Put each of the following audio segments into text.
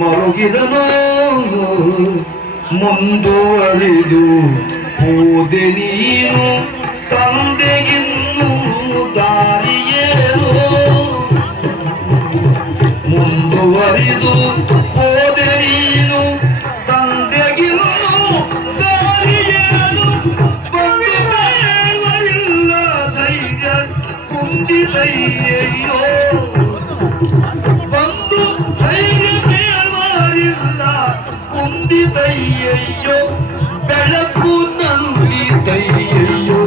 ಮರುಗಿದನು ಮುಂದುವರಿದು ಹೋದೆ ನೀನು ತಂದೆಗಿನ್ನು ದಾರಿಯೇನು ಮುಂದುವರಿದು ಹೋದೆ ನೀನು ತಂದೆಗಿನ್ನು ದಾರಿಯೇನು ಬಂದಿಲ್ಲ ಧೈರ್ಯ ಕುಂದಿದಯ್ಯೋ ಬಂದು ಧೈರ್ಯ ಇಲ್ಲ ಕುಂದಿದಯ್ಯೋ ಬೆಳಕು ನಂದಿದಯ್ಯೋ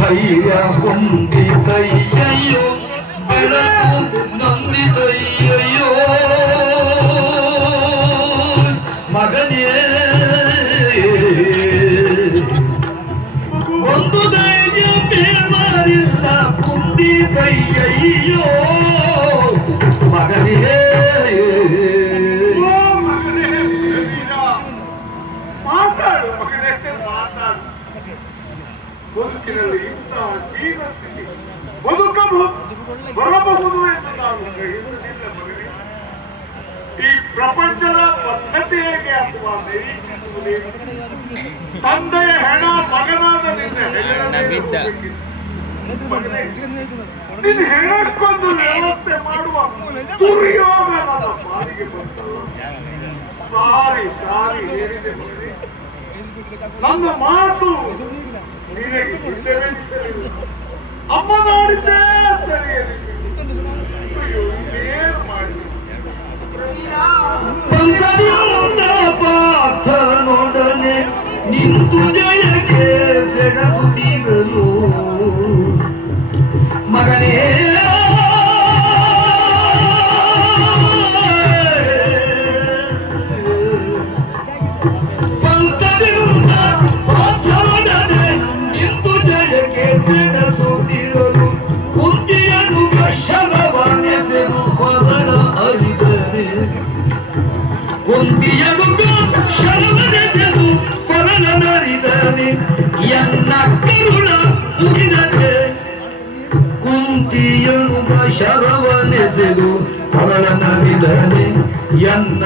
ಧೈರ್ಯ ಕುಂದಿದಯ್ಯೋ ಬೆಳಕು ನಂದಿದಯ್ಯೋ ಮಗನೇ ಒಂದು ಧೈರ್ಯ ಬೇಡವಿಲ್ಲ ಕುಂದಿದಯ್ಯೋ ಮಗನೇ ಬದುಕಿನಲ್ಲಿ ಇಂತಹ ಜೀವ ಸ್ಥಿತಿ ಬರಬಹುದು ಎಂದು ನಾನು ಗ್ರಹಿಸುವುದಿಲ್ಲ ಮಗನೇ. ಈ ಪ್ರಪಂಚದ ಪದ್ಧತಿ ಹೇಗೆ ಅಥವಾ ನಿರೀಕ್ಷಿಸುವುದೇ ತಂದೆಯ ಹೆಣ ಮಗನಾದ ನಿನ್ನ ನಿನ್ನ ಹೆಣಕ್ಕೊಂದು ವ್ಯವಸ್ಥೆ ಮಾಡುವ ದುರ್ಯೋಗ ನನ್ನ ಪಾಲಿಗೆ ಬಂತು. ಸಾರಿ ಸಾರಿ ಹೇಳಿದೆ ಮಗನೇ, ನನ್ನ ಮಾತು ನಿನಗೆ ಹಿಂದೆನಿಸಲಿಲ್ಲ. ಅಮ್ಮ ನಾಡಿದ್ದೇ ಸರಿಯಲಿ ಏನು ಮಾಡಿ ಪಾರ್ಥನೊಡನೆ ನಿಂತು ಜಯಕ್ಕೆ ಜಡಗುತ್ತಿರಲು ಮಗನೇ ಶರವನೆಸೆದು ಕೊರನರಿದನೆ ಎನ್ನ ಕರುಳ ಮುಗಿದನೆ ಕುಂತಿಯನುಗ ಶರವನೆಸೆದು ಕೊರಳನರಿದನೆ ಎನ್ನ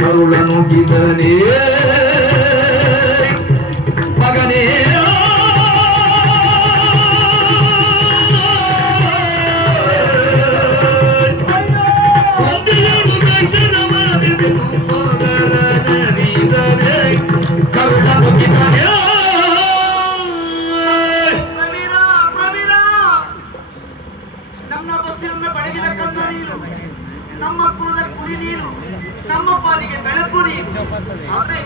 ಕರುಳ ನುಗಿದನೆ ಮಗನೇ ನಮ್ಮ ಬಸ್ಸಿನೊಮ್ಮೆ ಬಡಗಿದ ಕನ್ನ ನೀನು, ನಮ್ಮ ಕುಲದ ಕುಡಿ ನೀನು, ನಮ್ಮ ಪಾಲಿಗೆ ಬೆಳಕು ನೀನು. ಆದರೆ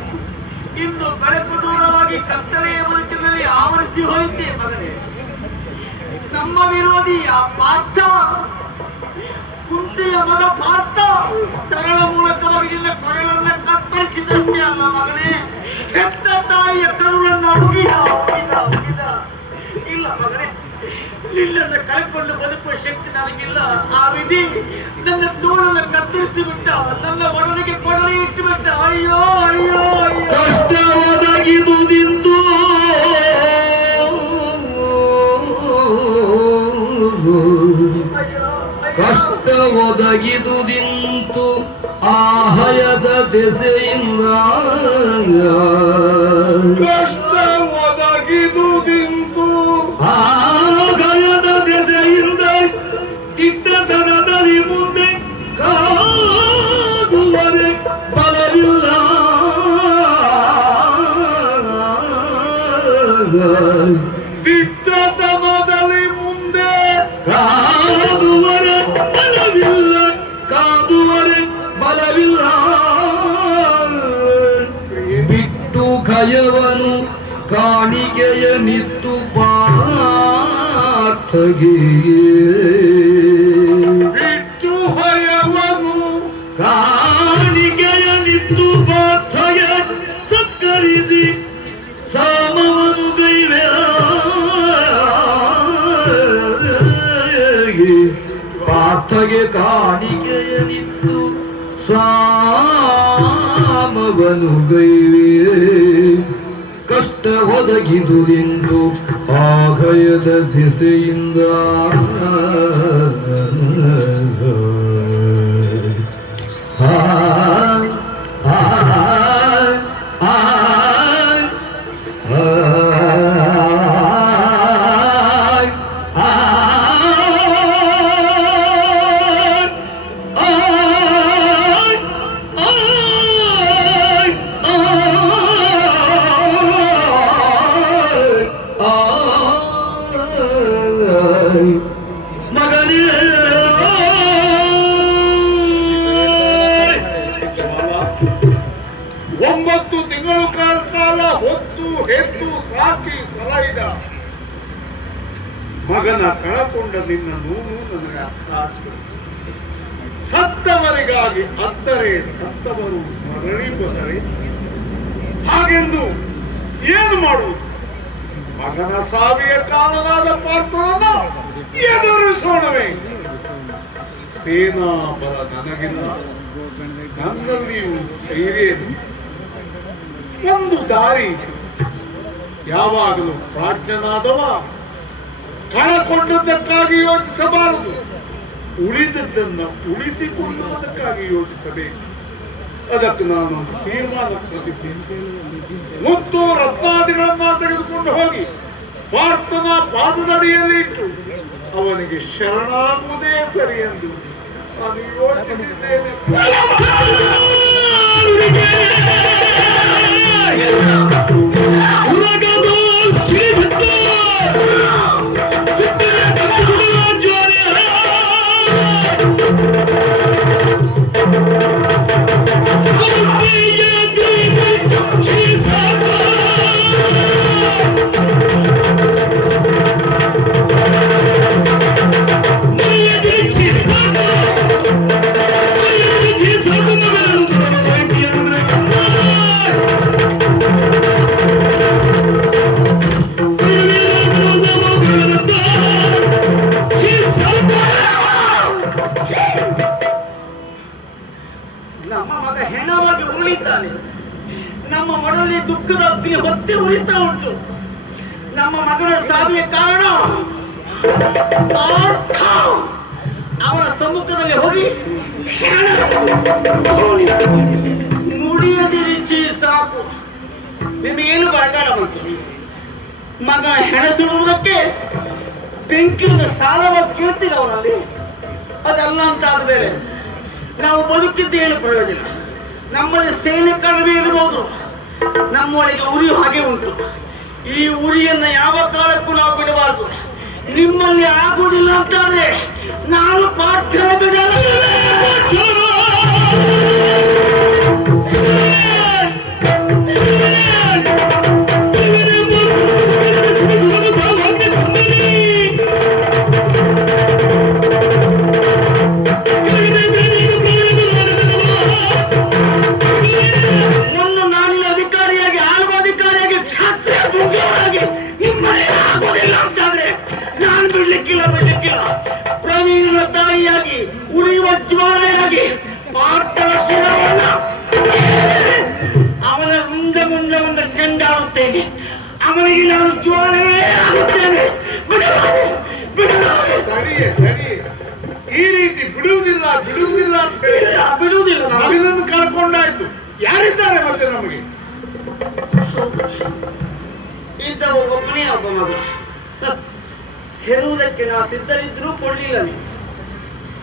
ಇಂದು ಬೆಳಕು ದೂರವಾಗಿ ಕತ್ತಲೆಯ ಬದುಕಿನಲ್ಲಿ ಆವರಿಸಿ ಹೋಯಿತೆ ಮಗನೇ. ನಮ್ಮ ವಿರೋಧಿ ಆ ಪಾರ್ಥ, ಕುಂತಿಯ ಮಗ ಪಾರ್ಥ ಸರಳ ಮೂಲಕವಾಗಿ ನಿನ್ನ ಕೊರಳನ್ನ ಕತ್ತರಿಸಿದಂತೆ ಅಲ್ಲ ಮಗನೇ, ಹೆತ್ತ ತಾಯಿಯ ಕರುಳನ್ನ ಉಗಿದ ಉಗಿದ ಉಗಿದ. ಇಲ್ಲ ಮಗನೇ, ನಿನ್ನನ್ನು ಕಳ್ಕೊಂಡು ಬದುಕುವ ಶಕ್ತಿ ನನಗಿಲ್ಲ. ಆ ವಿಧಿ ನನ್ನ ತೋಳನ್ನು ಕತ್ತರಿಸಿ ಬಿಟ್ಟ, ನನ್ನ ಒಡಲಿಗೆ ಕೊಡಲಿ ಇಟ್ಟು ಬಿಟ್ಟ. ಅಯ್ಯೋ ಅಯ್ಯೋ ಅಯ್ಯೋ, ಕಷ್ಟ ಒದಗಿದು ನಿಂತು ಕಷ್ಟ ಒದಗಿದು ನಿಂತು ಆಹಯದ ದೆಸೆಯಿಂದ ಕಷ್ಟ ಒದಗಿದು ನಿಂತು ಆಹಯದ ದೆಸೆಯಿಂದ ಇಟ್ಟತನದಲ್ಲಿ ಮುಂದೆ ಕಾದುವರೆ ಬಲವಿಲ್ಲ. ದಿಟ್ಟತನದಲ್ಲಿ ಮುಂದೆ ಕಾದುವರೆ ಬಲವಿಲ್ಲ, ಕಾದುವರೆ ಬಲವಿಲ್ಲ. ಬಿಟ್ಟು ಖಯವನು ಕಾಣಿಕೆಯ ನಿತ್ತು ಪಾರ್ಥಗೆ, ಬಿಟ್ಟು ಭಯವನು ಕಾಣಿಕೆಯ ನಿತ್ತು ಪಾರ್ಥಗೆ ಸತ್ಕರಿಸಿ ಸಾಮವನು ಗೈವೆ. ಪಾರ್ಥಗೆ ಕಾಣಿಕೆಯ ನಿತ್ತು ಸಾಮವನು ಗೈವೆ. ಕಷ್ಟ ಒದಗಿದು ಎಂದು ಆಗಯದ ದಿಸೆಯಿಂದ ಆ 10 ತಿಂಗಳು ಕಾಲ ಹೊತ್ತು ಹೆತ್ತು ಸಾಕಿ ಸಲಹಿದ ಮಗನ ಕಳಕೊಂಡ ನಿನ್ನ ನೋವು ನನಗೆ ಅರ್ಥ ಆಗ್ತದೆ. ಸತ್ತವರಿಗಾಗಿ ಅತ್ತರೆ ಸತ್ತವರು ಮರಳಿ ಬಂದರೆ ಹಾಗೆಂದು ಏನು ಮಾಡುವುದು? ಮಗನ ಸಾವಿಯ ಕಾಲವಾದ ಪಾತ್ರವನ್ನು ಎದುರಿಸೋಣವೇ? ಸೇನಾ ಬಲ ನನಗಿಲ್ಲ, ನನ್ನಲ್ಲಿಯೂ ಧೈರ್ಯ. ಒಂದು ದಾರಿ, ಯಾವಾಗಲೂ ಪ್ರಾಜ್ಞನಾದವ ಕಳಕೊಂಡದ್ದಕ್ಕಾಗಿ ಯೋಚಿಸಬಾರದು, ಉಳಿದದ್ದನ್ನು ಉಳಿಸಿಕೊಳ್ಳುವುದಕ್ಕಾಗಿ ಯೋಚಿಸಬೇಕು. ಅದಕ್ಕೆ ನಾನೊಂದು ತೀರ್ಮಾನ ಕೊಟ್ಟಿದ್ದೇನೆ. ಮುತ್ತು ರತ್ನಾದಿಗಳನ್ನ ತೆಗೆದುಕೊಂಡು ಹೋಗಿ ಪಾರ್ಥನ ಪಾದದಡಿಯಲ್ಲಿ ಇಟ್ಟು ಅವನಿಗೆ ಶರಣಾಗುವುದೇ ಸರಿ ಎಂದು ನಾನು ಯೋಚಿಸಿದ್ದೇನೆ. ನಮ್ಮ ಮಗ ಹೆಣವಾಗಿ ಉರುಳಿದ್ದಾನೆ. ನಮ್ಮ ಮಡಲಿ ದುಃಖದ ಅಗ್ನಿ ಹೊತ್ತಿ ಉರಿತಾ ಉಂಟು. ನಮ್ಮ ಮಗನ ಸಾವಿಯ ಕಾರಣ ಅವನ ಸಮ್ಮುಖದಲ್ಲಿ ಹೋಗಿ ನುಡಿಯದಿರಿಚಿ ಸಾಕು. ನಿಮಗೇನು ಬರಗಾಲ ಬಂತು? ಮಗ ಹೆಣಸಿಡುವುದಕ್ಕೆ ಬೆಂಕಿಯಿಂದ ಸಾಲವ ಕೇಳ್ತಿಲ್ಲ ಅವನಲ್ಲಿ. ಅದಲ್ಲ ಅಂತ ಆದ್ಮೇಲೆ ನಾವು ಬದುಕಿದ್ದೇನು ಪ್ರಯೋಜನ? ನಮ್ಮಲ್ಲಿ ಸೇನೆ ಕಡಿಮೆ ಇರಬಹುದು, ನಮ್ಮೊಳಗೆ ಉರಿ ಹಾಗೆ ಉಂಟು. ಈ ಉರಿಯನ್ನ ಯಾವ ಕಾಲಕ್ಕೂ ನಾವು ಬಿಡಬಾರದು. ನಿಮ್ಮಲ್ಲಿ ಆಗುವುದಿಲ್ಲ ಅಂತಾದ್ರೆ ನಾನು ಪಾರ್ಥನ ಬಿಡಲ್ಲ. ಪ್ರವೀಣ ತಾಯಿಯಾಗಿ ಉರಿಯುವ ಜ್ವಾಲೆಯಾಗಿ ಪಾರ್ಥನ ಶಿರವನ್ನ ಅವನ ಮುಂದೆ ಚೆಂಡಾಡುತ್ತೇನೆ. ಅವನಿಗೆ ನಾನು ಜ್ವಾಲೆಯೇ ಆಗುತ್ತೇನೆ. ಈ ರೀತಿ ಬಿಡುವುದಿಲ್ಲ ಮಗನನ್ನು ಕಳ್ಕೊಂಡಾಯ್ತು. ಯಾರಿದ್ದಾರೆ ಮತ್ತೆ ನಮಗೆ? ಇದ್ದ ಒಬ್ಬನೇ ಒಬ್ಬ ಮಗ. ಹೆರುವುದಕ್ಕೆ ನಾವು ಸಿದ್ಧರಿದ್ರೂ ಕೊಡ್ಲಿಲ್ಲ.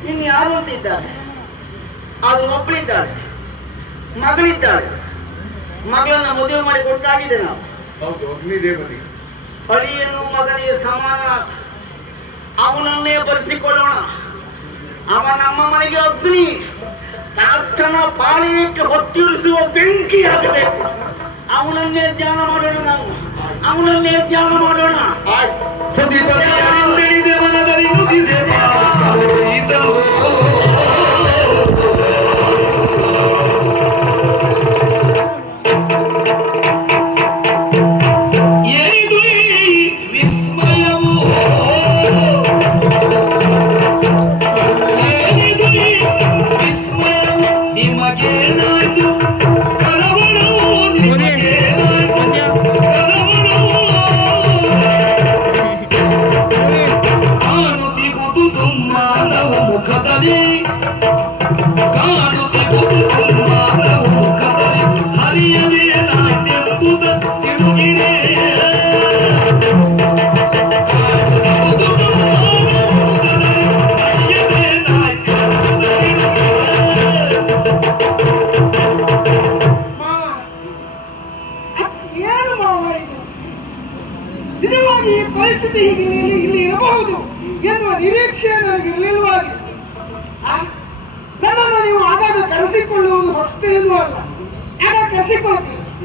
ಇನ್ನು ಯಾರು ಅಂತ ಇದ್ದಾರೆ? ಅದು ಒಬ್ಬಳಿದ್ದಾಳೆ, ಮಗಳಿದ್ದಾಳೆ. ಮಗಳನ್ನ ಮದುವೆ ಮಾಡಿ ಕೊಟ್ಟಾಗಿದೆ ನಾವು. ಅಳಿಯನು ಮಗನಿಗೆ ಸಮಾನ, ಅವನನ್ನೇ ಬರೆಸಿಕೊಳ್ಳೋಣ. ಅವ ನಮ್ಮ ಮನೆಗೆ ಅಗ್ನಿ, ಪ್ರಾರ್ಥನ ಪಾಳಯಕ್ಕೆ ಹೊತ್ತಿರಿಸುವ ಬೆಂಕಿ ಆಗಬೇಕು. ಅವನನ್ನೇ ಧ್ಯಾನ ಮಾಡೋಣ, ನಾವು ಅವನನ್ನೇ ಧ್ಯಾನ ಮಾಡೋಣ. ನಿಜವಾಗಿ ಈ ಪರಿಸ್ಥಿತಿ ಹೀಗೆ ಇಲ್ಲಿ ಇರಬಹುದು ಎನ್ನುವ ನಿರೀಕ್ಷೆ ನನಗೆ ಇರಲಿಲ್ಲವಾಗಿ. ನನ್ನನ್ನು ನೀವು ಆಗಾಗ ಕರೆಸಿಕೊಳ್ಳುವುದು ಹೊಸ್ತೇನೂ ಅಲ್ಲ. ಆಗ ಕರೆಸಿಕೊಳ್ತೀವಿ.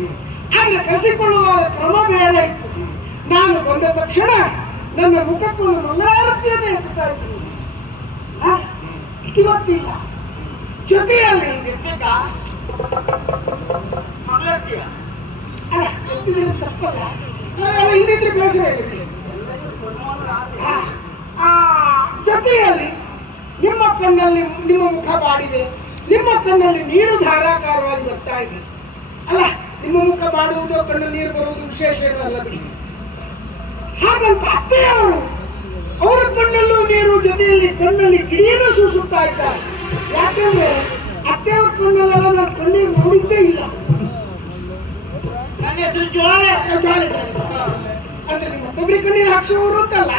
ಆಗ ಕಸಿಕೊಳ್ಳುವ ಕ್ರಮ ಬೇರೆ ಇತ್ತು. ನಾನು ಬಂದ ತಕ್ಷಣ ನನ್ನ ಮುಖಕ್ಕೊಂದು ಮಂಗಳಾರತಿಯನ್ನು ಎತ್ತುತ್ತಾ ಇದ್ದೀನಿ. ಇವತ್ತಿಲ್ಲ ಜೊತೆಯಲ್ಲಿ ಹಿಂದಿದ್ರೆ ಬೇಸರ ಜೊತೆಯಲ್ಲಿ ನಿಮ್ಮ ಕಣ್ಣಲ್ಲಿ ನಿಮ್ಮ ಮುಖ ಬಾಡಿದೆ, ನಿಮ್ಮ ಕಣ್ಣಲ್ಲಿ ನೀರು ಧಾರಾಕಾರವಾಗಿ ಬರ್ತಾ ಇದೆ. ಅಲ್ಲ, ನಿಮ್ಮ ಮುಖ ಬಾಡುವುದು ಕಣ್ಣು ನೀರು ಬರುವುದು ವಿಶೇಷ ಏನಲ್ಲ ಬಿಡಿ. ಹಾಗಂತ ಅತ್ತೆಯವರು ಅವರ ಕಣ್ಣಲ್ಲೂ ನೀರು ಜೊತೆಯಲ್ಲಿ ಕಣ್ಣಲ್ಲಿ ಕಿಡಿಯನ್ನು ಸೂಸುತ್ತಾ ಇದ್ದಾರೆ. ಯಾಕಂದ್ರೆ ಅತ್ತೆಯವರ ಕಣ್ಣಲ್ಲೆಲ್ಲ ನಾನು ಕಣ್ಣೀರು ನೋಡಿದ್ದೇ ಇಲ್ಲ. ನನ್ನ ಹೆಸರು ಜ್ವಾಲೆ ಅಂದ್ರೆ ನಿಮ್ಮ ಕೊಬ್ಬರಿ ಕಣ್ಣೀರು ಹಾಕ್ಸೋರು ಅಂತಲ್ಲ,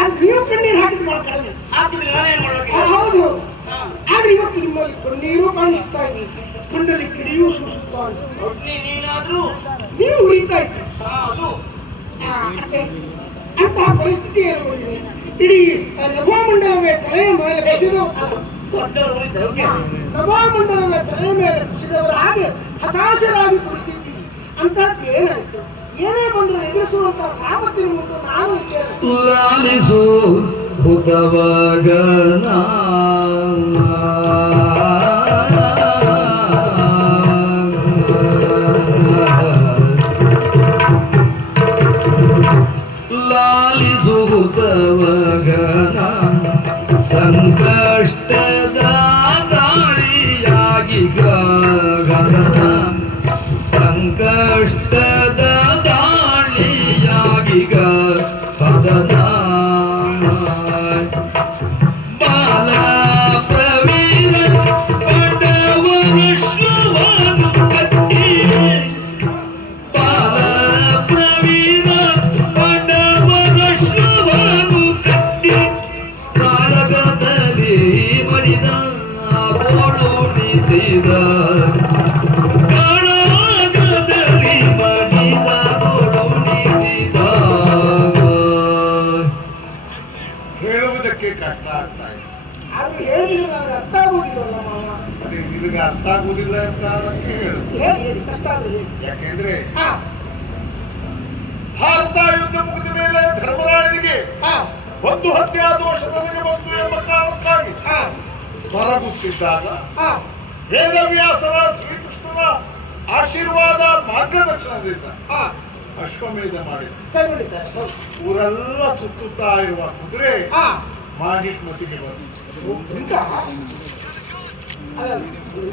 ಆದ್ರೆ ನೀವು ಕಣ್ಣೀರು ಹಾಕಿದ್ ಮಾಡ್ತಾರೆ. ಹೌದು, ಆದ್ರೆ ಇವತ್ತು ನಿಮ್ಮಲ್ಲಿ ಕಣ್ಣೀರು ಕಾಣಿಸ್ತಾ ಇದೆ, ಕಣ್ಣಲ್ಲಿ ಕಿಡಿಯೂ ಸೂಸುತ್ತಾ ಇದೆ. ನೀವು ಉಳಿತಾ ಇದ್ದೀರಿ. ಅಂತಹ ಪರಿಸ್ಥಿತಿ ಏರ್ಪಡಿದೆ. ಇಡೀ ನಭಾಮಂಡಲವೇ ತಲೆಯ ಮೇಲೆ ನಭಾಮಂಡಲವೇ ತಲೆಯ ಮೇಲೆ ಕುಸಿದವರ ಹಾಗೆ ಹತಾಶರಾಗಿ ಕುಳಿತಿದ್ದೀವಿ. ಅಂತಹದ್ದು ಏನಾಯ್ತು? ಏನೇ ಬಂದರೂ ಎದುರಿಸುವಂತಹ ಸಾಮರ್ಥ್ಯ ಉಂಟು. ನಾನು ಲಾಲಿಸು ಹುತವಗನ ಲಾಲಿಸುತ್ತವಗನ ಸಂಕಷ್ಟದ ದಾಳಿಯಾಗಿ ಗಗನ ಸಂಕಷ್ಟದ ದಾಳಿಯಾಗಿ ಗಗನ ಬಾಲ ಪ್ರವೀರ ಪಡವರ ಶ್ರವನು ಕಟ್ಟಿ ಬಾಲ ಪ್ರವೀರ ಪಡವರ ಶ್ರವನು ಕಟ್ಟಿ ಕಾಳಗದಲ್ಲಿ ಮಡಿದ ಗೋಳುಣಿಸಿದ ಕಾಳಗದಲ್ಲಿ ಮಡಿದ ಗೋಳುಣಿಸಿದ. ಹೇಳುವುದಕ್ಕೆ ಕಷ್ಟ ಆಗ್ತಾ ಇದೆ. ಅದು ಹೇಳಿದ್ರೆ ನನಗೆ ಅರ್ಥ ಆಗುವುದಿಲ್ಲ ಮಾವ. ಅದೇ ನಿನಗೆ ಅರ್ಥ ಆಗುವುದಿಲ್ಲ ಅಂತ ಅದಕ್ಕೆ ಹೇಳುದು. ಹೇಳಿ ಕಷ್ಟ ಆಗುದು. ಯಾಕೆಂದ್ರೆ ಭಾರತ ಯುದ್ಧ ಮುಗಿದ ಮೇಲೆ ಧರ್ಮರಾಯನಿಗೆ ಒಂದು ಹತ್ಯಾ ದೋಷ ನನಗೆ ಬಂತು ಎಂಬ ಕಾರಣಕ್ಕಾಗಿ ಹೊರಗುತ್ತಿದ್ದಾಗ ವೇದವ್ಯಾಸರ ಶ್ರೀಕೃಷ್ಣನ ಆಶೀರ್ವಾದ ಮಾರ್ಗದರ್ಶನದಿಂದ ಅಶ್ವಮೇಧ ಮಾಡಿದ. ಊರೆಲ್ಲ ಸುತ್ತುತ್ತಾ ಇರುವ ಕುದುರೆ ಮಾಹಿಟ್ ಮತಿಗೆ ಬಂತು.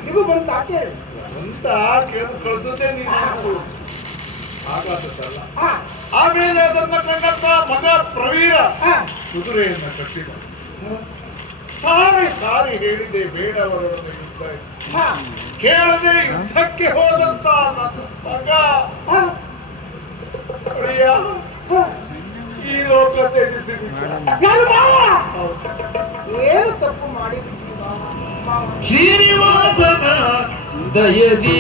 ಇದು ಬಂತ ಅಂತ ಕೇಳು ಕಳಿಸದೆ ನೀನು ಆಗಾದಲ್ಲ. ಆಮೇಲೆ ಅದನ್ನ ಕಂಡಂತ ಮಗ ಪ್ರವೀರ ಕುದುರೆಯನ್ನ ಕಟ್ಟಿದ. ಸಾರಿ ಸಾರಿ ಹೇಳಿದೆ ಬೇಡವರೊಡನೆ ಯುದ್ಧ ಕೇಳದೆ ಯುದ್ಧಕ್ಕೆ ಹೋದಂತ ನನ್ನ ಮಗ ಪ್ರಿಯ ಈ ಲೋಕ ತ್ಯಜಿಸಿ ಏನು ತಪ್ಪು ಮಾಡಿ ಶ್ರೀನಿವಾಸನ ದಯದಿ